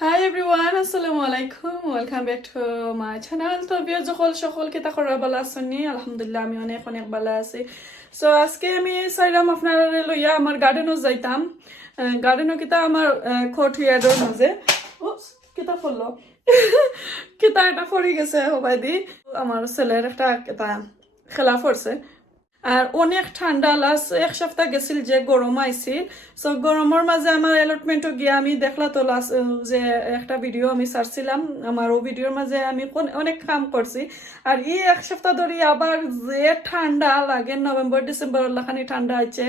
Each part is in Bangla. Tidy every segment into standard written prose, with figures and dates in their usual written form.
Hi everyone, assalamu alaikum. Welcome back to my channel. তো বিয়ে সকল কেতা করা ভালো আছেন আলহামদুলিল্লাহ আমি অনেক অনেক ভালো আছি। সো আজকে আমি চাইলাম আপনারা লইয়া আমার গার্ডেনও যাইতাম। গার্ডেনও কিতা আমার খট ইয়ার্ডের মাঝে কিতা পড়লো কিতা একটা পড়ে গেছে হবাই দি আমার ছেলের একটা কিতা খেলা পড়ছে। আর অনেক ঠান্ডা লাস্ট এক সপ্তাহ গেছিল যে গরম আইছিল। সো গরমের মাঝে আমার অ্যালটমেন্টও গিয়ে আমি দেখলা তো লাস্ট যে একটা ভিডিও আমি ছাড়ছিলাম আমার ও ভিডিওর মাঝে আমি অনেক কাম করছি। আর এই এক সপ্তাহ ধরে আবার যে ঠান্ডা লাগে নভেম্বর ডিসেম্বর লাখানি ঠান্ডা আছে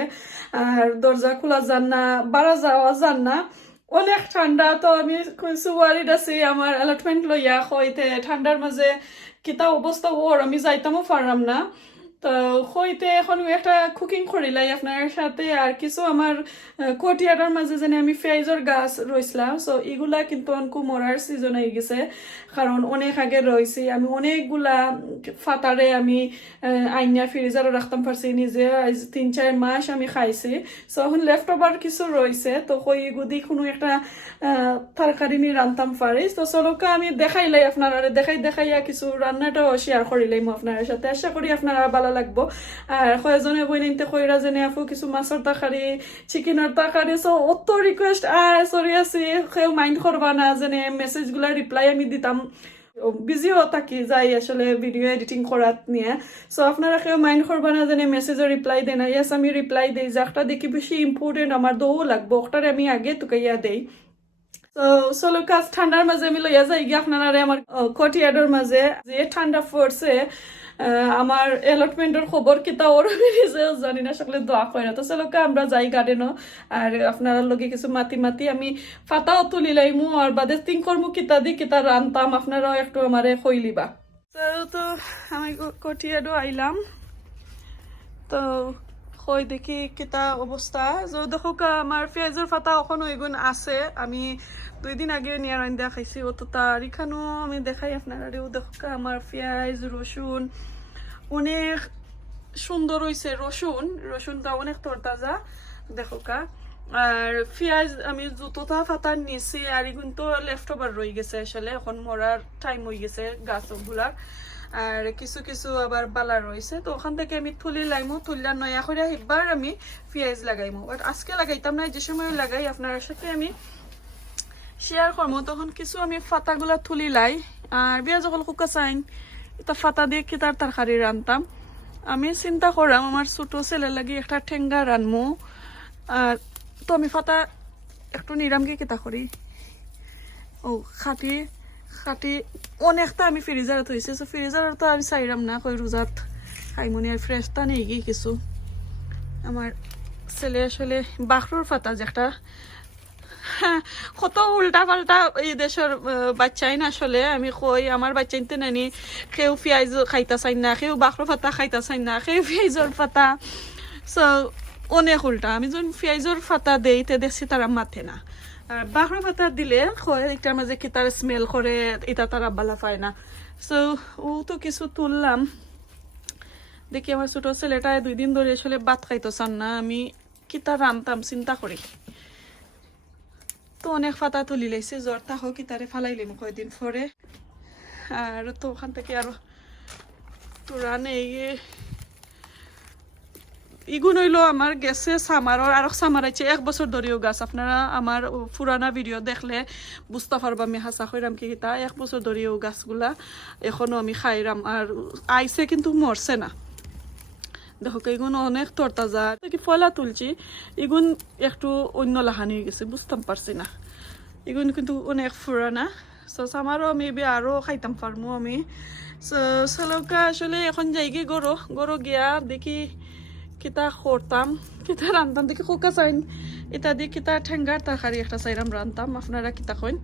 আর দরজা খোলা যান না বাড়া যাওয়া যান না অনেক ঠান্ডা। তো আমি কইছি ওয়ারিড আছি আমার অ্যালটমেন্ট লইয়া হইতে ঠান্ডার মাঝে কিতা অবস্থা ওর আমি যাইতামও পারলাম না। তো হইতে এখন একটা কুকিং করিলাই আপনার সাথে আর কিছু আমার কোটিয়াটার মাঝে জানি আমি পেঁয়াজের গাছ রইছিলাম। সো এগুলা কিন্তু অনেক মরার সিজন হয়ে গেছে কারণ অনেক আগে রয়েছি আমি অনেকগুলা ফাতারে আমি আইনা ফ্রিজারও রাখতাম পারছি নিজে 3-4 মাস আমি খাইছি। সো এখন লেফট ওভার কিছু রয়েছে তো কই গুদি কোনো একটা তরকারি নিয়ে রান্তাম পারি। তো চলোকা আমি দেখাইলাই আপনারা দেখাইয়া কিছু রান্নাটাও শেয়ার করিলাই আপনার সাথে আশা করি আপনারা ভালো লাগবো। আর কয়েকজনে বই নিতে কইরা জেনে আপু কিছু মাছের তরকারি চিকেনের তরকারি সো অত রিকোয়েস্ট আর সরি আছি কেউ মাইন্ড করবা না জেনে মেসেজ গুলা রিপ্লাই আমি দিতাম বিজিও থাকি যাই আসলে ভিডিও এডিটিং করার নিয়ে। সো আপনারা কেউ মাইন্ড করবা না জানে মেসেজের রিপ্লাই দেয় না। ইয়াস আমি রিপ্লাই দিই যাকটা দেখি বেশি ইম্পর্টেন্ট আমার দৌ লাগবো ওটারে আমি আগে টুকাইয়া দেই। তো চলো কাজ ঠান্ডার মাঝে আমি লইয়া যাই গিয়ে আপনারা আমার কোটিয়াডের মাঝে যে ঠান্ডা পড়ছে আমার অ্যালটমেন্টের খবর কিতা ওর নিজেও জানি না সকলে দোয়া করে না। তো চলো আমরা যাই গার্ডেনও আর আপনারা লগে কিছু মাতি আমি ফাতাও তুলি লাইমু আর বাদে তিন কর্মু কিতা দি কিতা রানতাম আপনারাও একটু আমারে কইলিবা। তো আমি কোটিয়াডও আইলাম তো কই দেখি কিতা অবস্থা যে দেখো আমার পেঁয়াজের ফাতা এখন ওইগুণ আছে আমি 2 দিন আগে নিয়ে রান্না খাইছি ও তো তার এখানেও আমি দেখাই আপনারা দেখো আমার পেঁয়াজ রসুন অনেক সুন্দর হয়েছে রসুনটা অনেক তরতাজা দেখো আর পেঁয়াজ আমি জুতোটা ফাতা নিছি আর এগুন তো লেফট ওভার রয়ে গেছে আসলে এখন মরার টাইম হয়ে গেছে গাছগুলার আর কিছু কিছু আবার বালা রয়েছে তো ওখান থেকে আমি তুলি লাইমো তুললা নয়া করে একবার আমি পেঁয়াজ লাগাইমো বাট আজকে লাগাইতাম না যে সময় লাগাই আপনার সাথে আমি শেয়ার করবো তখন কিছু আমি ফাতাগুলা তুলি লাই আর বিয়া যখন কুকা চাইন এটা ফাতা দিয়ে কি তার তরকারি রানতাম আমি চিন্তা করলাম আমার ছোট ছেলে লাগি একটা ঠেঙ্গা রানমো আর তো আমি ফাতা একটু নিরামকে কিতা করি ও খাটি অনেকটা আমি ফ্রিজারে থইছি সো ফ্রিজার তো আমি চাইরাম না কই রোজাত খাইমনি আর ফ্রেশটা নেই গিয়ে কিছু আমার ছেলে আসলে বাখরুর ফাতা যে একটা কত উল্টা পাল্টা এই দেশের বাচ্চাই না আসলে আমি কই আমার বাচ্চাইতে নানি কেউ পেঁয়াজ খাইতা চাই না কেউ বাখরুর ফাতা খাইতা চাই না কেউ পেঁয়াজের ফাতা সো অনেক উল্টা আমি যখন পেঁয়াজের ফাতা দেই তে দেখছি তারা মাথে না আর বাখরুর ফাতা দিলে এটার মাঝে কি তার স্মেল করে এটা তারা বালা পায় না। সো ও তো কিছু তুললাম দেখি আমার ছোট ছেলেটা 2 দিন ধরে আসলে ভাত খাইতো চান না আমি কি তার রানতাম চিন্তা করি তো অনেক ফাতা তুলি লাইছে জ্বর তাহো কি তারে ফালাইলিম কয়দিন পরে আর তো ওখান থেকে আরো তুরান ইগুন হইলো আমার গেছে সামারর আর সামার আছে 1 বছর ধরেও গাছ আপনারা আমার পুরানা ভিডিও দেখলে বুঝতে পারবা আমি হাসা কইরাম কি তা 1 বছর ধরেও গাছগুলা এখনো আমি খাইরাম আর আইছে কিন্তু মরছে না দেখো এগুন অনেক তরতাজা কি ফলা তুলছি এগুন একটু অন্য লাহানি হয়ে গেছে বুঝতাম পারছি না এগুন কিন্তু অনেক পুরানা সো সামারও মেবি আরো খাইতাম পারমু আমি সালকা আসলে এখন যাইগে গরো গিয়া দেখি কিতা করতাম কিতা রান্তাম দেখি কোকা চাইন এটা দিয়ে কিতা ঠেঙ্গার তরকারি একটা চাইরাম রান্তাম আপনারা কিতা কইন।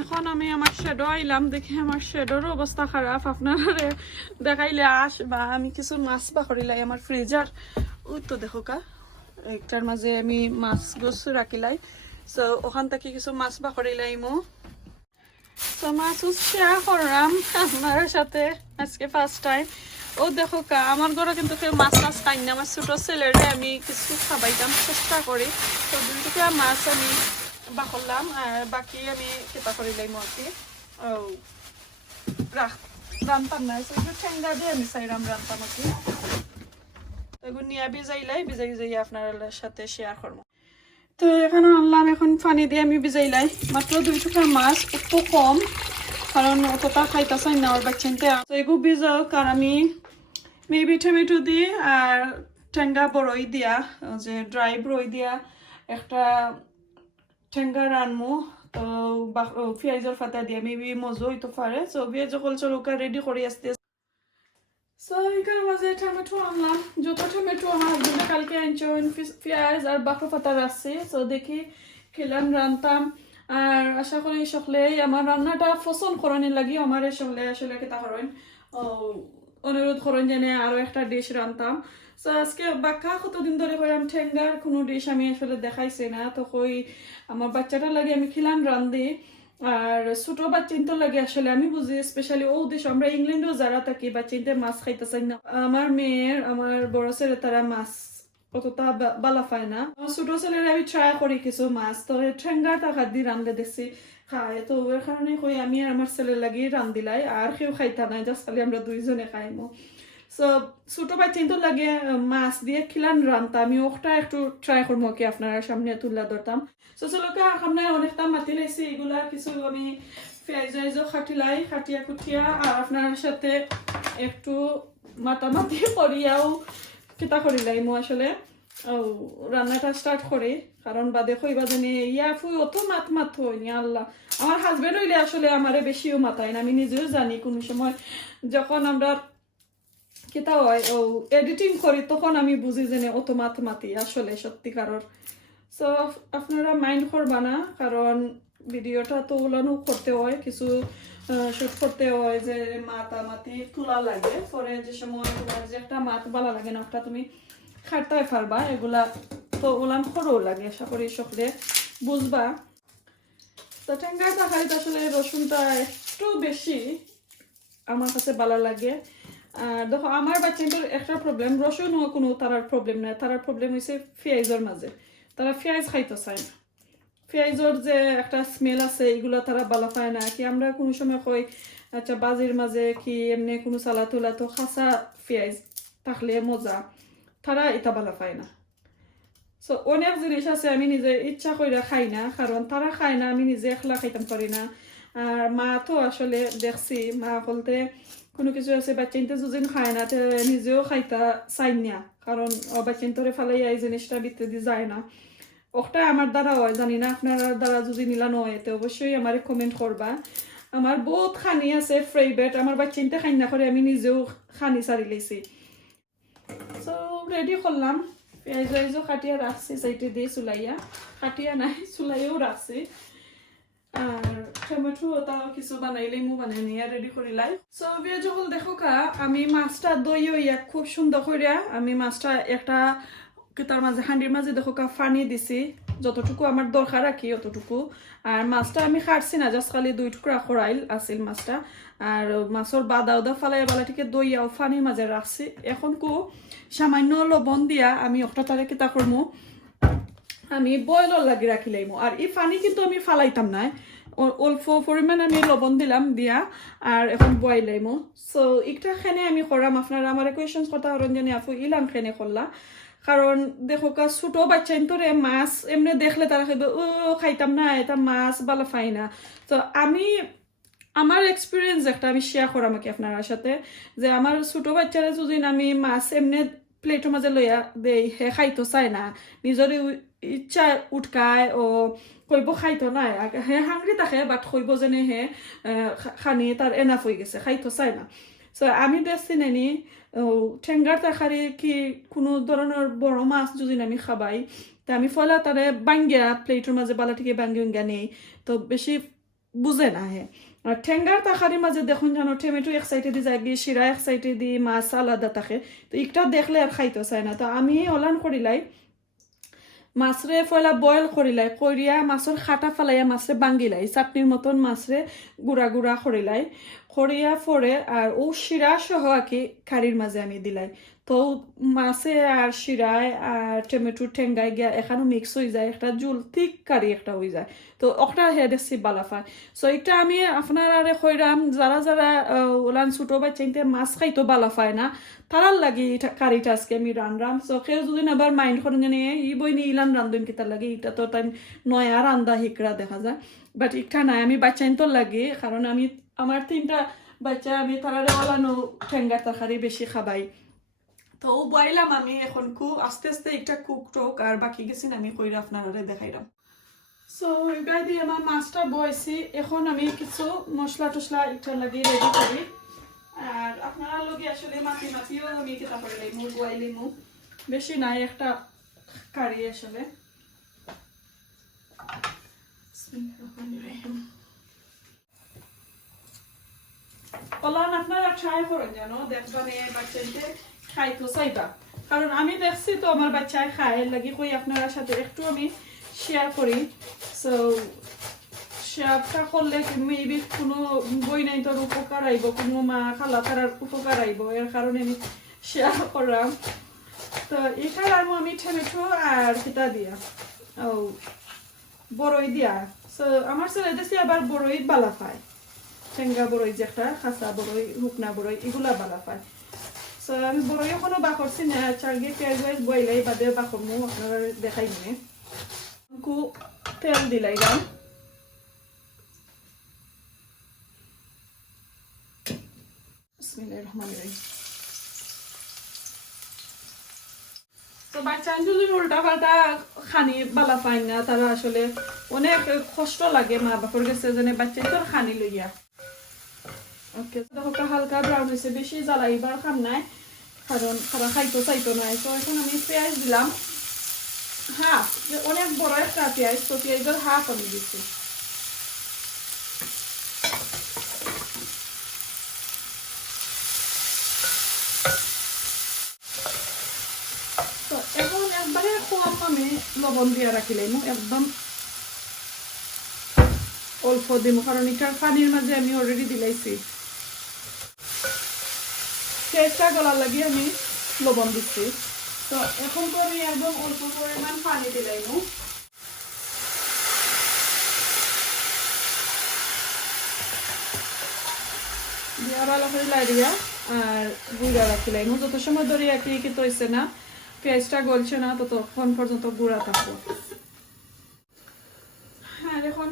এখন আমি আমার শেডো আইলাম দেখি আমার শেডোর অবস্থা খারাপ আপনারা দেখাইলে বা আমি কিছু মাছ বা করিলাই আমার ফ্রিজার ওই তো দেখো একটার মাঝে আমি মাছ গোছ রাখিলাই সো ওখান থেকে কিছু মাছ বা করিলাইমো তো মাছ শেয়ার করলাম আপনার সাথে আজকে ফার্স্ট টাইম ও দেখো আমার ঘরে কিন্তু কেউ মাছ খাই না আমার ছোট ছেলেরে আমি কিছু খাবাইতাম চেষ্টা করি তো 2 টুকরা মাছ আমি বাকলাম আর বাকি আমি কেতা করিলাম আর কি রান্তাম না একটু ঠেঙ্গা দিয়ে আমি চাইলাম রান্তাম আর কি এগুলো নিয়ে ভিজাই ভিজাই আপনার সাথে শেয়ার করবো তো এখানে আনলাম এখন পানি দিয়ে আমি ভিজাইলাই মাত্র 2 টুকরা মাছ একটু কম কারণ অতটা খাইতে চাই না ওর বাচ্চাতে তো এগুলো ভিজাও কারণ আমি মেবি টমেটো দিয়ে আর ঠেঙ্গা বড়ই দিয়া যে ড্রাই বড়ই দিয়া একটা ঠেঙ্গা রানমু তো পেঁয়াজের ফাতা দিয়ে মেবি মজা হইতে পারে সো পেঁয়াজ সকল চলুকা রেডি করে আসতে সো এখানে মাঝে টমেটো আনলাম যত টমেটো আমার হাজবেন্ডে কালকে আনছেন পেঁয়াজ আর বাকর পাতা রাখছি সো দেখি খেলাম রান্তাম আর আশা করি সকলেই আমার রান্নাটা পছন্দ করানি লাগি আমার সকলে আসলে কেতা করেন অনুরোধ করেন যেন আরো একটা ডিশ রান্তাম সো আজকে বাক্কা কতদিন ধরে হইলাম ঠেঙ্গার কোনো ডিশ আমি আসলে দেখাইছি না তো কই আমার বাচ্চাটা লাগে আমি খিলাম রান্ধি আর ছোট বাচ্চিনতে লাগে আসলে আমি বুঝি স্পেশালি ও দেশ আমরা ইংল্যান্ডেও যারা থাকি বাচ্চিনতে মাছ খাইতে চাই না আমার মেয়ের আমার বড় ছেলে তারা মাছ অতটা বালা পায় না ছোট ছেলের আমি ট্রাই করি কিছু মাছ তো ঠেঙ্গা টাকা দিয়ে রান্ধে দেখছি খায় তো ওর কারণে কই আমি আর আমার ছেলের লাগি রান্ধিলাই আর কেউ খাইতা নাই জাস্ট খালি আমরা দুইজনে খাইমো সো ছোট বাচ্চিনতে লাগে মাছ দিয়ে খিলান রান্তা আমি ওটা একটু ট্রাই করবো কি আপনার সামনে তুলা ধরতাম সো চলোকে আপনার অনেকটা মাতি লাইছি এগুলা কিছু আমি পেঁয়াজ খাটিলাই খাটিয়া কুটিয়া আর আপনার সাথে একটু মাতামাতি করিয়াও কিতা করিলাই মো আসলে রান্নাটা স্টার্ট করে কারণ বাদে কইবা জানি ইয়া ফুই অত মাত হয়নি আল্লাহ আমার হাজবেন্ড হইলে আসলে আমারে বেশিও মাতায় না আমি নিজেও জানি কোনো সময় যখন আমরা কিতা হয় এডিটিং করি তখন আমি বুঝি যে অত মাতি আসলে সত্যিকারর সো আপনারা মাইন্ড করবা না কারণ ভিডিওটা তো উলানো করতে হয় কিছু শুট করতে হয় যে মাতামাতি তোলা লাগে পরে যে সময় তোমার যে একটা মাত বালা লাগে না ওটা তুমি খাটতে পারবা এগুলা তো উলান করও লাগে আশা করি সকলে বুঝবা তো ঠেঙ্গার তরকারিতে আসলে রসুনটা একটু বেশি আমার কাছে ভালো লাগে আর দেখো আমার বাচ্চাদের একটা প্রবলেম রসুন কোনো তারার প্রবলেম নাই তারার প্রবলেম হয়েছে পেঁয়াজের মাঝে তারা পেঁয়াজ খাইতে চায় না পেঁয়াজের যে একটা স্মেল আছে এগুলো তারা ভালো পায় না কি আমরা কোনো সময় কই আচ্ছা বাজির মাঝে কি এমনি কোনো সালা তোলা তো খাসা পেঁয়াজ থাকলে মজা তারা এটা ভালো পায় না সো অনেক জিনিস আছে আমি নিজে ইচ্ছা করে খাই না কারণ তারা খায় না আমি নিজে একলা খাইতাম পারি না আর মা তো আসলে দেখছি মা বলতে কোনো কিছু আছে বাচ্চাইনতে যদিন খায় না নিজেও খাইতা চাই না কারণ বাচ্চাইনতরে ফালাই এই জিনিসটা ভিতরে দিয়ে যায় না ওটা আমার দ্বারা হয় জানি না আপনার দ্বারা যদি মিলানো হয় তো অবশ্যই আমার কমেন্ট করবা আমার বহুত খানি আছে ফেভারিট আমার বাচ্চাইনতে খাই না করে আমি নিজেও খানি সারি লেছি সো রেডি করলাম পেঁয়াজ কাটিয়া রাখছি সাইডে দিয়ে চুলাইয়া কাটিয়া নাই চুলাইয়াও রাখছি আর টমেটো ওটাও কিছু বানাইলে মু বানাই নিয়ে রেডি করিলাই সো বিয়ে যখন দেখো কা আমি মাছটা দই ইয়া খুব সুন্দর করিয়া আমি মাছটা একটা তার মাঝে হাঁডির মাঝে দেখো কা পানি দিছি যতটুকু আমার দরকার রাখি অতটুকু আর মাছটা আমি কাটছি না জাস্ট খালি 2 টুকরা করাইল আছিল মাছটা আর মাছের বাদা ফালাই বালাটিকে দইয়াও পানির মাঝে রাখছি এখন কো সামান্য লবণ দিয়া আমি একটা তারে কিতা করবো আমি বয়লর লাগি রাখি লাইমো আর এই পানি কিন্তু আমি ফালাইতাম না অল্প পরিমাণ আমি লবণ দিলাম দিয়া আর এখন বয় লাইমো সো একটা খেনে আমি করাম আপনারা আমার কোয়েশনস কথা হরণ জানি আপু ইলাম খেনে করলা কারণ দেখো কা ছোট বাচ্চা তোরে মাছ এমনি দেখলে তারা খাইবে ও খাইতাম না এটা মাছ ভালো পাই না তো আমি আমার এক্সপিরিয়েন্স একটা আমি শেয়ার করাম কি আপনার সাথে যে আমার ছোট বাচ্চারা যদি আমি মাছ এমনি প্লেটের মাঝে লইয়া দেই হে খাইতো চাই না নিজের ইচ্ছা উঠকায় ও কইব খাইতো নাই হে হাংরি থাকে বাট কইব যেনে হে খানি তার এনাফ হয়ে গেছে খাইতো চাই না সো আমি দেখছি নানি ঠেঙ্গার তরকারি কি কোনো ধরনের বড় মাছ যদি আমি খাবাই তা আমি ফলা তারে বাঙ্গিয়া প্লেটের মাঝে বালা থেকে বাঙ্গিয়া নেই তো বেশি বুঝে না হে আর ঠেঙ্গার তরকারির মাঝে দেখুন জানো টমেটো এক সাইডে দিয়ে যায় গিয়ে শিরা এক সাইডে দিয়ে মাছ আলাদা থাকে তো একটা দেখলে আর খাইতে চায় না তো আমি অলান করিলাই মাছরে ফয়লা বয়েল করিলাই করিয়া মাছের খাটা ফেলাইয়া মাছরে বাঙ্গিলাই চাটনির মতন মাছরে গুড়া গুড়া করিলাই করিয়া পরে আর ও শিরা সহ আঁকি খাড়ির মাঝে আমি দিলাই তো মাছে আর শিরায় আর টমেটোর ঠেঙ্গায় গিয়া এখানে মিক্স হয়ে যায় একটা জুল ঠিক কারি একটা হয়ে যায় তো ওটা হে দেখছি বালাফায় সো এটা আমি আপনার আরে কইরাম যারা যারা ওলান ছোটো বাচ্চাইতে মাছ খাইতো বালাফায় না তারার লাগি কারিটা আজকে আমি রান্নাম সো কেউ যদি আবার মাইন্ড করেন জানি ই বই নি ইলান রান্ধুন কি তার লাগে এটা তো তাই নয়া রান্দা হিকড়া দেখা যায় বাট এটা নাই আমি বাচ্চাইন তো লাগে কারণ আমি আমার 3টা বাচ্চা আমি তারারে ওলানো ঠেঙ্গার তরকারি বেশি খাবাই তো বইলাম আমি এখন আস্তে আস্তে একটা কুক টোক আর বাকি গেছি আমি কইরা আপনারা দেখাইলাম সো এবার দিয়ে আমার মাছটা বয়েছি এখন আমি কিছু মশলা টসলা একটা লাগিয়ে রেডি করি আর আপনারা লগে আসলে মাতিও আমি কেটা করে লাইমু বইলিমু বেশি নাই একটা কারি আসলে ওলান আপনারা ট্রাই করেন জানো দেখবানে বাচ্চাইতে খাইতো চাইবা কারণ আমি দেখছি তো আমার বাচ্চায় খায় লাগি কই আপনারা সাথে একটু আমি শেয়ার করি সো শেয়ারটা করলে মেবি কোনো বই নাই তোর উপকার আইব কোনো মা খালা তারার উপকার আইব এর কারণে আমি শেয়ার করলাম তো এটার আমি টমেটো আর কিতা দিয়া ও বড়ই দিয়া সো আমার ছেলে দেশে আবার বড়ই বালা পায় ঠেঙ্গা বড়ই যে একটা খাসা বড়ই হুকনা বড়ই এগুলা বালা পায় সো আমি বড়ই এখনো বা করছি না চারগে পেঁয়াজ ওয়াইজ বইলাই বাদে বা করবো আপনারা দেখাই মনে তেল দিলাইলাম বিসমিল্লাহির রহমানির রহিম তো বাচ্চা যদি উল্টা পাল্টা খানি বালা পাই না তারা আসলে অনেক কষ্ট লাগে মা বাপর কাছে যেন বাচ্চা তোর খানি লইয়া ওকে দেখো হালকা ব্রাউন হয়েছে বেশি জ্বালাইবার খাম নাই কারণ তারা খাইতো চাইতো নাই তো এখন আমি পেঁয়াজ দিলাম হাফ অনেক বড় একটা পেঁয়াজ তো পেঁয়াজের হাফ আমি দিচ্ছি তো এখন একবারে কম আমি লবণ দিয়ে রাখিলাম একদম অল্প দিব কারণ এটার পানির মাঝে আমি অলরেডি দিলাইছি পেঁয়াজটা গলার লাগিয়ে আমি লবণ দিচ্ছি তো এখন তো আমি একদম অল্প পরিমাণ পানি দিলাইম দিয়ে ভালো করে লাড়িয়া আর গুঁড়া রাখিলাইম যত সময় ধরে কি তৈছে না পেঁয়াজটা গলছে না ততক্ষণ পর্যন্ত গুঁড়া থাকবো আর এখন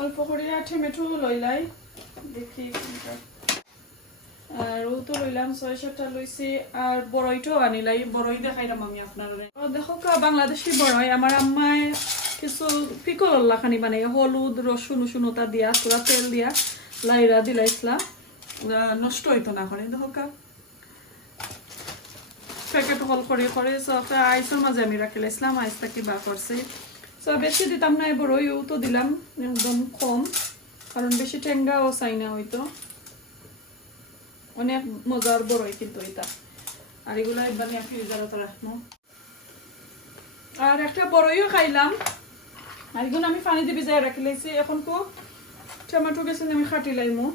অল্প করিয়া টমেটো লইলাই দেখি আর ও তো লইলাম 6-7টা লইছি আর বড়ইটাও আনিলাই বড়ই দেখাইলাম আমি আপনারা দেখো বাংলাদেশি বড়ই আমার আম্মায় কিছু পিকল খানি মানে হলুদ রসুন ওটা দিয়া পুরা তেল দিয়া লাইরা দিলাইছিলাম নষ্ট হইতো না করে দেখো প্যাকেট হল করে আইসের মাঝে আমি রাখি লাইছিলাম আইসটা কি বা করছি সো বেশি দিতাম না বড়ইও তো দিলাম একদম কম কারণ বেশি টেঙ্গাও চাই না হইতো অনেক মজার বড়ই কিন্তু এটা আর এগুলা একবার নিয়ে ফ্রিজারে রাখবো আর একটা বড়ইও খাইলাম আর এগুলো আমি পানি দিয়ে ভিজাই রাখি লাইছি এখন টমেটো গেছে আমি খাটি লাইমু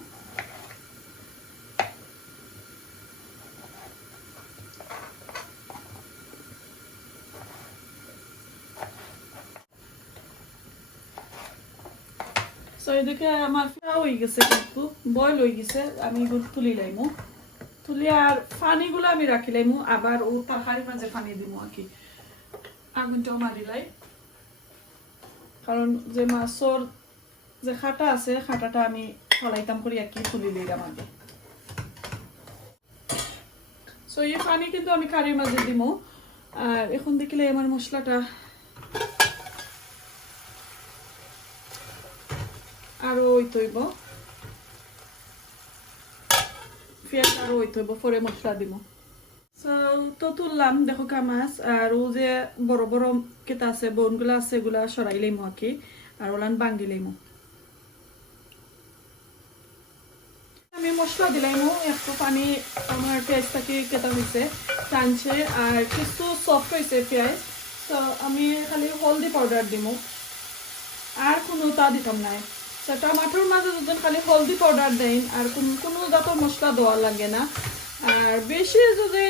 সো এদিকে আমার হয়ে গেছে কিন্তু বয়েল হয়ে গেছে আমি এগুলো তুলি লাইমু তুলি আর পানিগুলো আমি রাখি লাইমু আবার ও তরকারির মাঝে পানি দিব আর কি আগুনটাও মারিলাই কারণ যে মাছর যে খাটা আছে খাটাটা আমি ফলাইতাম করি আর কি তুলি লইলাম আগে সো এই পানি কিন্তু আমি কারির মাঝে দিব আর এখন দেখলে আমার মশলাটা আরো হইতইব পেঁয়াজ আরো হইতইব পরে মশলা দিব তো তুললাম দেখো মাছ আর ও যে বড় বড় কেতা আছে বোনগুলা আছে এগুলা সরাইলাইমো আর কি আর ওলান বাঙ্গিলাইমো আমি মশলা দিলাইমো একটু পানি আমার পেঁয়াজটাকে কেতা হয়েছে টানছে আর কিছু সফট হয়েছে পেঁয়াজ তো আমি খালি হলদি পাউডার দিব আর কোনো তা দিতাম না টমাটোর মাঝে যদি খালি হলদি পাউডার দেন আর কোনো জাতের মশলা দেওয়া লাগে না আর বেশি যদি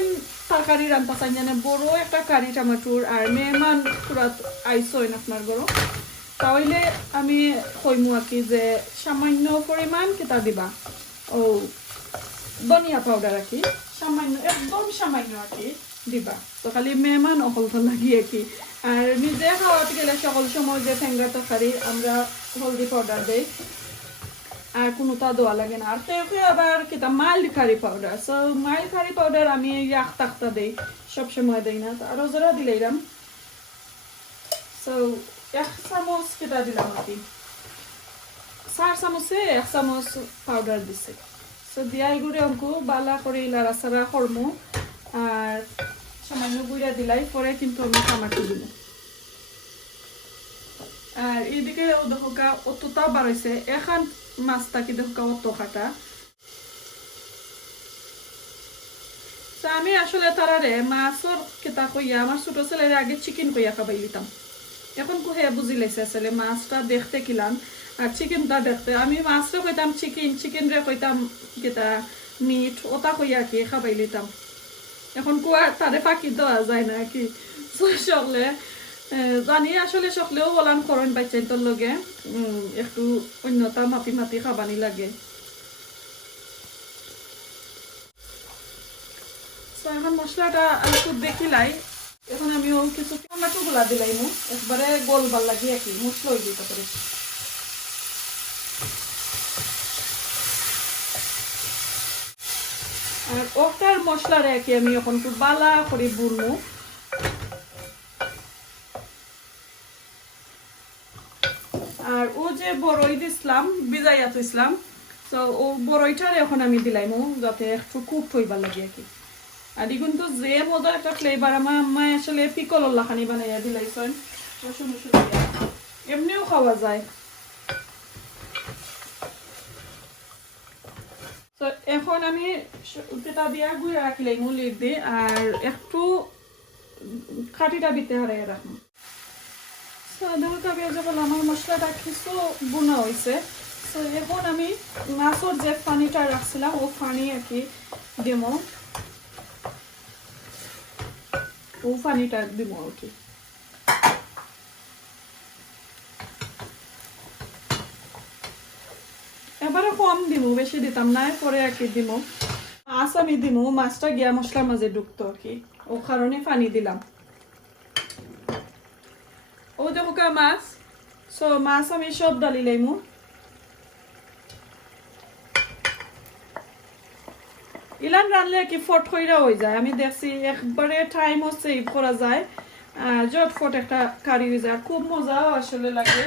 তরকারি রান্না চাই জানে বড় একটা কারি টমেটোর আর মেহমান পুরা আইসইন আপনার গরো তাহলে আমি কইমু আর কি যে সামান্য পরিমাণ কেটা দিবা ও ধনিয়া পাউডার আর কি সামান্য একদম সামান্য আর কি দিবা তো খালি মেহমান অকলতা লাগিয়ে কি আর নিজে খাওয়াতে গেলে সকল সময় যে ঠেঙ্গা তরকারি আমরা হলদি পাউডার দেই আর কোনোটা দেওয়া লাগে না আর কেউ আবার কিতা mild curry powder so mild curry powder আমি এক টাকটা দেই সবসময় দেই না আরও যারা দিলাম সো 1 চামচ কেটা দিলাম আর কি 4 চামচে 1 চামচ পাউডার দিছে সো দিয়া এগুলো অঙ্কু বালা করে লাড়াচাড়া করমু আর সামান্য গুঁড়া দিলাই পরে কিন্তু আমি টমেটো দিব আর এইদিকে দেখা অতটা বাড়াইছে এখন মাছটা কি দেখা অত কাটা আমি আসলে তারারে মাছের কেতা কইয়া আমার ছোট ছেলের আগে চিকেন কইয়া খাবাই দিতাম এখন কোহে বুঝি লাইছে আসলে মাছটা দেখতে কিলাম আর চিকেনটা দেখতে আমি মাছটা কইতাম চিকেন রে কইতাম কেতা মিট ওটা কইয়া কি খাবাই দিতাম এখন কুয়া তারে ফাঁকি দেওয়া যায় না কি সকলে জানি আসলে সকলেও বলান করেন বাচ্চাই তোর লগে একটু অন্যতা মাতি মাতি খাবানি লাগে এখন মশলাটা একটু দেখিলাই এখন আমিও কিছু টমেটো গুলা দিলাইমু একবারে গোলবার লাগি আর কি মশলা হয়ে যেতে পারে আর ওটার মশলা রেখে আমি এখন একটু বালা করে বুনবো আর ও যে বড়ই দিছিলাম বিজাইয়া থইছিলাম তো ও বড়ইটার এখন আমি দিলাইমু যাতে একটু কুক হইবার লাগে আর কি আর এখন তো যে মজার একটা ফ্লেভার আমার আম্মাই আসলে পিকল লাখানি বানাইয়া দিলাইছেন রসুন এমনিও খাওয়া যায় তো এখন আমি তেটা দিয়া গুঁড়া রাখিলাই মুলির দিয়ে আর একটু খাটিটা দিতে হারাই রাখবো যখন আমার মশলাটা কিছু বোনা হয়েছে তো এখন আমি মাছের যে পানিটা রাখছিলাম ও পানি আর কি দিব ও পানিটা দিব আর কি এবারে কম দিব বেশি দিতাম না পরে আর কি দিব মাছ আমি দিব মাছটা গিয়া মশলার মাঝে ঢুকতো আর কি ও কারণে পানি দিলাম ও দেখো মাছ সো মাছ আমি সব ডালি লাইমু ইলান রানলে কি ফট হইরা হয়ে যায় আমি দেখছি একবারে টাইমও সেভ করা যায় জটফট একটা কারি হয়ে যায় খুব মজাও আসলে লাগে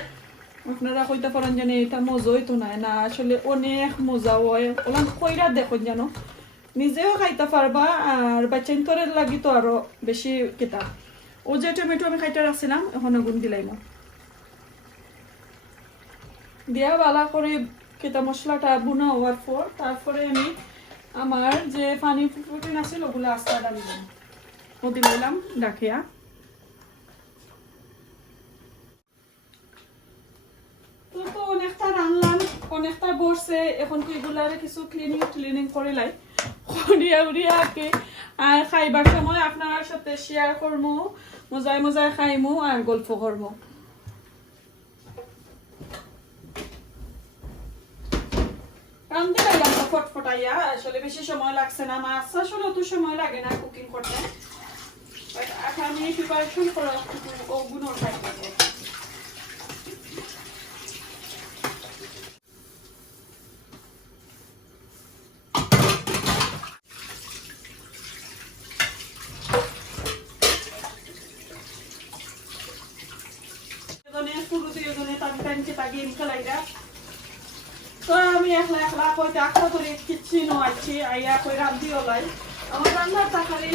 আপনারা কইতে পারেন জানি এটা মজাই তো নাই না আসলে অনেক মজা হয় ওলান কইরা দেখুন জানো নিজেও খাইতে পারবা আর বাচ্চান্তরের লাগি তো আরো বেশি কেতা ও যে টমেটো আমি খাইতে রাখছিলাম এখন আগুন দিলাইম দিয়া বালা করে কেতা মশলাটা বুনা হওয়ার পর তারপরে আমি আমার যে পানি প্রোটিন আছিল ওগুলো আস্তা ডালি দিলাম ও দিলাম ডাকিয়া তো অনেকটা রান্নাম অনেকটা বসছে এখন কি এগুলারে কিছু ক্লিনিং করে লাই করিয়া উড়িয়া আঁকে আর খাইবার সময় আপনার সাথে শেয়ার করবো মজায় মজায় খাইমু আর গল্প করবো রান্ধতে লাগলাম তো ফটফটাইয়া আসলে বেশি সময় লাগছে না মাছ আসলে অত সময় লাগে না কুকিং করতে এখন আমি প্রিপারেশন করা ওগুলো খাই আমি একলা একলা কইতে আখা করে কিচ্ছি নয়ছি আইয়া কই রান্ধিও লাই আমার রান্নার তাকারি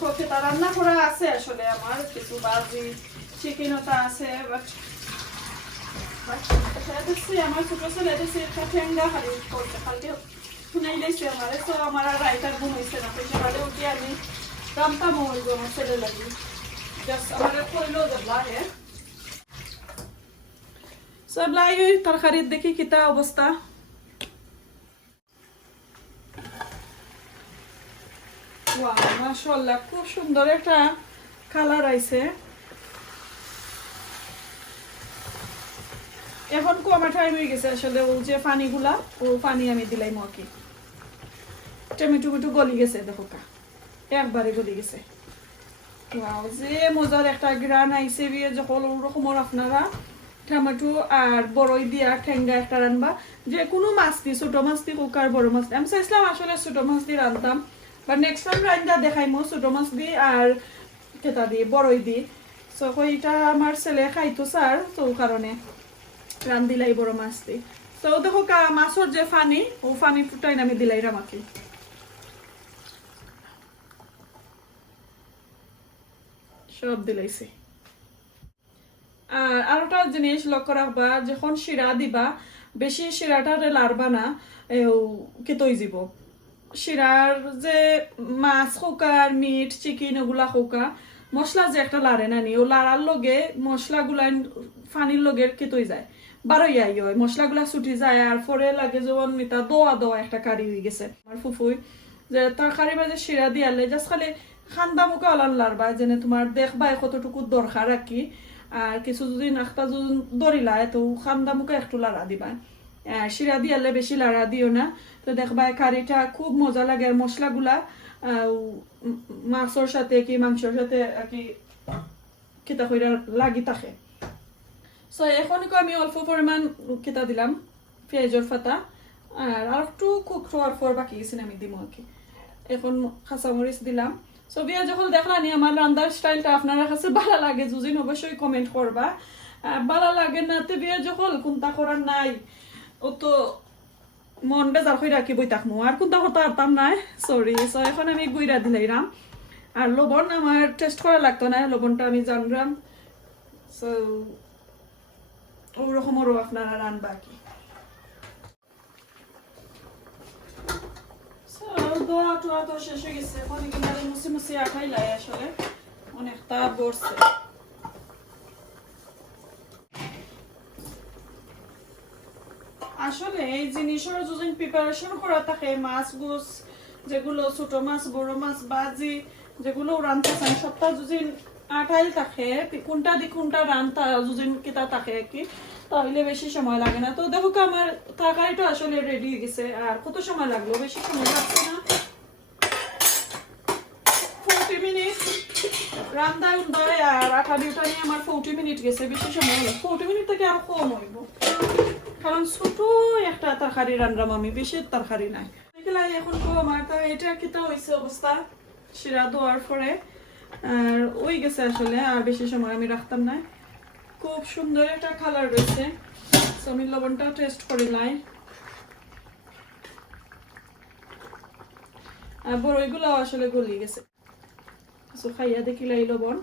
কতটা রান্না করা আছে আসলে আমার কিছু বাজি চিকেনটা আছে বাট দেখছি আমার ছোট ছেলে দেখছি একটা ঠেঙ্গা হারি করতে কালকে শুনাই দিয়েছে আমার তো আমার আর রাইটার ঘুম হয়েছে না তো সকালে উঠে আমি রামতাম হইব আমার ছেলে লাগি জাস্ট আমার কইলেও যাবলা হ্যাঁ সব লাই তরকারির দেখি কিতা অবস্থা ওয়াও মাশাআল্লাহ খুব সুন্দর একটা কালার আইছে এখন কমা টাইম হয়ে গেছে আসলে ও যে পানিগুলা ও পানি আমি দিলাই মকি টমেটো টমেটো গলি গেছে দেখো কা একবারে গলি গেছে ওয়াও যে মজার একটা গ্রান আইছে বিয়ে যখন ওরকমর আপনারা টমেটো আর বড়ই দিয়া ঠেঙ্গা একটা রানবা যে কোনো মাছ দি ছোট মাছ দি কুকার বড় মাছ আমি চাইছিলাম আসলে ছোট মাছ দি রান্তাম বা নেক্সট টাইম রান্না দেখাইমো ছোট মাছ দি আর কেটা দি বড়ই দি সো কইটা আমার ছেলে খাইতো স্যার তো কারণে রান দিলাই বড় মাছ দি তো দেখো কা মাছের যে পানি ও পানি ফুটাই আমি দিলাই রামাকে সব দিলাইছি আর আরেকটা জিনিস লক্ষ্য রাখবা যখন শিরা দিবা বেশি শিরাটারে লাড়বা না কেতই যাব শিরার যে মাছ খোকার মিট চিকেন ওগুলা খোকা মশলা যে একটা লাড়ে নানি ও লাড়ার লগে মশলাগুলা ফানির লগে কেতই যায় বারোই হয় মশলাগুলা ছুটি যায় আর পরে লাগে যেমন এটা দোয়া দোয়া একটা কারি হয়ে গেছে আমার ফুফুই যে তরকারি বাজে শিরা দিয়ালে জাস্ট খালি খান্দা মুখে অলান লাড়বা যেন তোমার দেখবা কতটুকু দরকার আর কি আর কিছু যদি নাস্তা যদি দরিলায় তো খান্দা মুখে একটু লাড়া দিবা শিরা দিয়ালে বেশি লাড়া দিও না তো দেখবা কারিটা খুব মজা লাগে আর মশলাগুলা মাছের সাথে কি মাংসের সাথে আর কি কিতা কইরা লাগি থাকে সো এখন আমি অল্প পরিমাণ কিতা দিলাম পেঁয়াজের পাতা আর একটু কুক হওয়ার পর বাকি গেছি আমি দিব আর কি এখন কাঁচামরিচ দিলাম সো বিয়া যখন দেখলানি আমার রান্নার স্টাইলটা আপনার কাছে ভালো লাগে যুজিন অবশ্যই কমেন্ট করবা ভালো লাগে না তে বিয়া যখন কোনটা করার নাই ও তো মন বেজার হয়ে রাখি বই থাকবো আর কোনটা করতে পারতাম নাই সরি সো এখন আমি গুইরা দিলাইরাম আর লবণ আমার টেস্ট করা লাগতো না লবণটা আমি জানলাম সো ওরকমরও আপনারা রান্না কি দোয়া টোয়া তো শেষ হয়ে গেছে এখন এখানে মুসি মুসি আখাই লাই আসলে অনেকটা বড়ছে আসলে এই জিনিসের যদি প্রিপারেশন করা থাকে মাছ গুছ যেগুলো ছোট মাছ বড় মাছ বাজি যেগুলো রান্না চান সবটা যদি আঠাইল থাকে কোনটা দি কোনটা রান্না যদি কিতা থাকে আর কি তাহলে বেশি সময় লাগে না তো দেখো আমার তরকারিটা আসলে রেডি হয়ে গেছে আর কত সময় লাগলো বেশি সময় লাগছে না 40 মিনিট রান্না উন্ডয় আর আটা দিউটা নিয়ে আমার 40 মিনিট গেছে বেশি সময় হলো 40 মিনিট থেকে আরো কম হইব কারণ ছোট একটা তরকারি রান্নাম আমি বেশি তরকারি নাই এখন আমার এটা কিতা হয়েছে অবস্থা শিরা দেওয়ার পরে আর ওই গেছে আসলে আর বেশি সময় আমি রাখতাম না খুব সুন্দর একটা কালার রয়েছে আমি লবণটা টেস্ট করি লাই আর বড়ইগুলো আসলে গলি গেছে খাইয়া দেখিলাই লবণ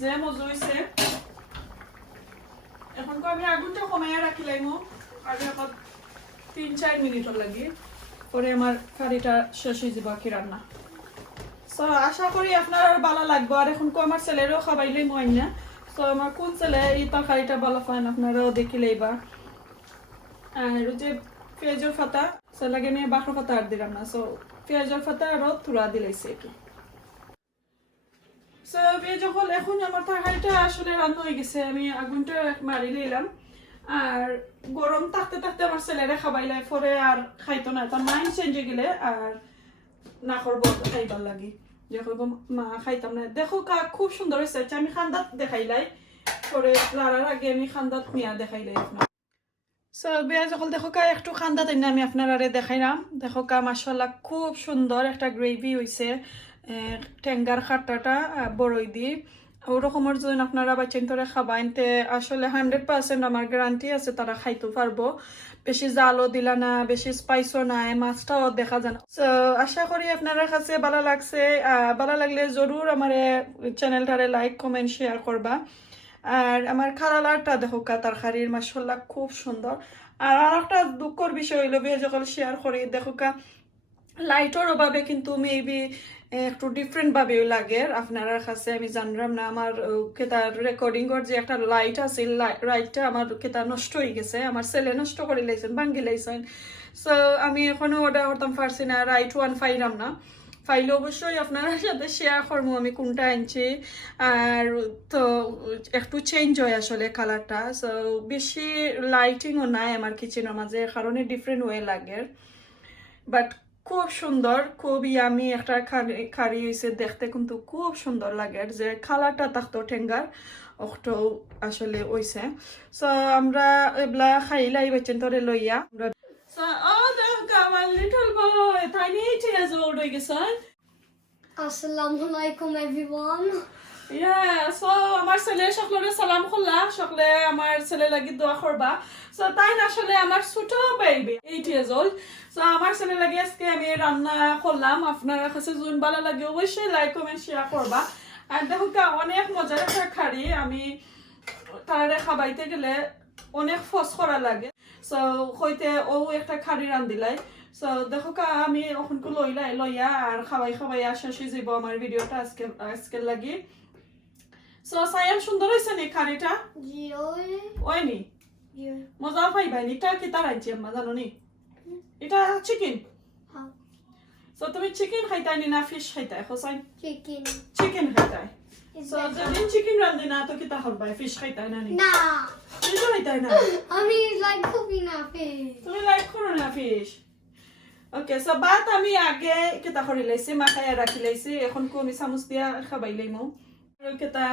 যে মজা হয়েছে এখন আমি আগুনটা কমাইয়া রাখিলাইমো আর এখন 3-4 মিনিট লাগি পরে আমার কারিটা শেষ হয়ে যাবো কি রান্না সো আশা করি আপনার ভালো লাগবে আর এখন আমার ছেলেরও খাবাইলেই মই না সো আমার কোন ছেলে এই তরকারিটা ভালো পান আপনারাও দেখিলেই বা আর যে পেঁয়াজের পাতা সো লাগে আমি বাঁকড়া পাতা আর দিলাম না সো পেঁয়াজের পাতা আরও থুড়া দিলাইছে কি সো যখন এখন আমার তরকারিটা আসলে রান্না হয়ে গেছে আমি আগুনটা মারি লইলাম আর গরম থাকতে থাকতে আমার ছেলেরা খাবাইলাই পরে আর খাইতো না তার মাইন্ড চেঞ্জ হয়ে গেলে আর না করবো খাইবার লাগি যে করবো মা খাইতাম না দেখো খুব সুন্দর হয়েছে আমি খান্দাত দেখাইলাই পরে লাড়ার আগে আমি খান্দাত মিয়া দেখাইলাই আপনার সো বেয়া যখন দেখো একটু খান্দাত এনে আমি আপনারা দেখাইলাম দেখো মাশাআল্লাহ খুব সুন্দর একটা গ্রেভি হয়েছে টেঙ্গার খাটাটা বড়ই দিয়ে ওরকমের যদি আপনারা বাচ্চান ধরে খাবাইন তে আসলে 100% আমার গ্যারান্টি আছে তারা খাইতে পারবো বেশি জালও দিলা না বেশি স্পাইসও নাই মাছটাও দেখা যায় না সো আশা করি আপনারা কাছে ভালো লাগছে ভালো লাগলে জরুর আমার চ্যানেলটারে লাইক কমেন্ট শেয়ার করবা আর আমার খারালারটা দেখো তরকারির মাশাআল্লাহ খুব সুন্দর আর আরেকটা দুঃখের বিষয় হইল যখন শেয়ার করি দেখো লাইটের অভাবে কিন্তু মেবি একটু ডিফারেন্ট ভাবেও লাগে আপনার কাছে আমি জানলাম না আমার কেতার রেকর্ডিং এর যে একটা লাইট আছে লাইটটা আমার কেতা নষ্ট হয়ে গেছে আমার ছেলে নষ্ট করে লাইছেন ভাঙ্গি লাইছেন সো আমি এখনো অর্ডার করতাম পারছি না রাইট ওয়ান পাইলাম না ফাইলে অবশ্যই আপনার সাথে শেয়ার করবো আমি কোনটা আনছি আর তো একটু চেঞ্জ হয় আসলে কালারটা সো বেশি লাইটিংও নাই আমার কিচেনের মাঝে কারণে ডিফারেন্ট ওয়ে লাগে বাট খুব সুন্দর খুব ইয়ামি একটা কারি হয়েছে দেখতে কিন্তু খুব সুন্দর লাগে যে কালারটা থাকতো ঠেঙ্গার অটো আসলে হইছে সো আমরা এগুলা খাইলাই বেচেন তোরে লইয়া আমার little boy tiny 8 years old হয়ে গেছেন Assalamualaikum everyone. সো আমার ছেলে সকলের সালাম করলা সকলে আমার ছেলে লাগি দোয়া করবা সো তাই আসলে আমার ছোট বেবি 8 years old সো আমার ছেলে লাগি আজকে আমি রান্না করলাম আপনারা কাছে জুন ভালো লাগে অবশ্যই লাইক কমেন্ট শেয়ার করবা আর দেখো অনেক মজার একটা খাড়ি আমি তারে খাবাইতে গেলে অনেক ফস করা লাগে সো হইতে ও একটা খাড়ি রান্দিলাই সো দেখো আমি ওখানকে লইয়া আর খাবাই শেষ যাব আমার ভিডিওটা আজকে লাগি সো সায়াম সুন্দর হয়েছে নি খাড়িটা ওইনি মজা পাইবাই এটা কি তার আইছি আম্মা জানো নি এটা চিকেন সো তুমি চিকেন খাইতাই নি না ফিশ খাইতাই হোসাইন চিকেন খাইতাই সো যেদিন চিকেন রান্ধি না তো কি তা হল ভাই ফিশ খাইতাই না নি না ফিশ খাইতাই না আমি লাইক খুবই না ফিশ তুমি লাইক করো না ফিশ ওকে সো বাত আমি আগে কেতা করে লাইছি মাখায়া রাখি লাইছি এখন কো আমি চামচ দিয়া খাবাই লাইমু কেতা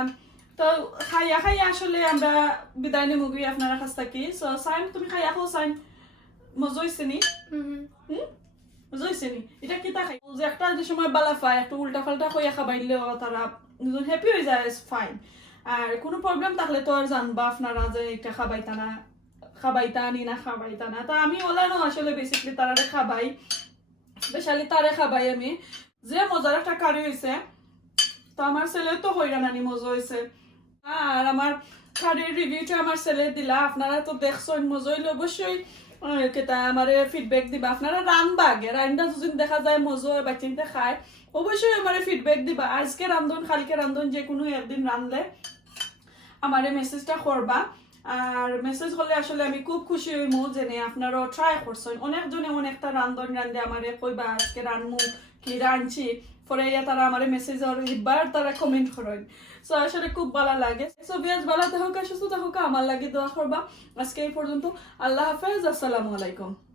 তো খাইয়া আসলে আমরা বিদায় নিমুগি আপনার কাছ থেকে সো সাইন তুমি খাইয়া খাও সাইন মজা হইছে নি মজা হইছে নি এটা কিতা খাই যে একটা যে সময় বালা পায় একটু উল্টা পাল্টা কইয়া খাবাইলে তারা দুজন হ্যাপি হয়ে যায় ফাইন আর কোনো প্রবলেম থাকলে তো আর জানবা আপনারা যে এটা খাবাইতা না তো আমি ওলানো আসলে বেসিক্যালি তারারে খাবাই স্পেশালি তারে খাবাই আমি যে মজার একটা কারি হয়েছে তো আমার ছেলে তো হইরানি মজা হয়েছে আর আমার কারির রিভিউটা আমার ছেলে দিলা আপনারা তো দেখছেন মজা হইলে অবশ্যই কেতা আমারে ফিডব্যাক দিবা আপনারা রানবা আগে রান্না যদি দেখা যায় মজা হয় বাচ্চাতে খায় অবশ্যই আমারে ফিডব্যাক দিবা আজকে রান্ধন কালকে রান্ধন যে কোনো একদিন রানলে আমারে মেসেজটা করবা আর মেসেজ হলে আসলে আমি খুব খুশি হইমু যে আপনারাও ট্রাই করছেন অনেকজনে অনেকটা রান্ধন রান্ধে আমারে কইবা আজকে রানমু কি রাঁধছি পরে তারা আমারে মেসেজ আর বার তারা কমেন্ট করেন সো আসলে খুব ভালো লাগে সো বিয়াজ ভালো থাকুক সুস্থ থাকুক আমার লাগে দোয়া করবা আজকে এই পর্যন্ত আল্লাহ হাফেজ আসসালামু আলাইকুম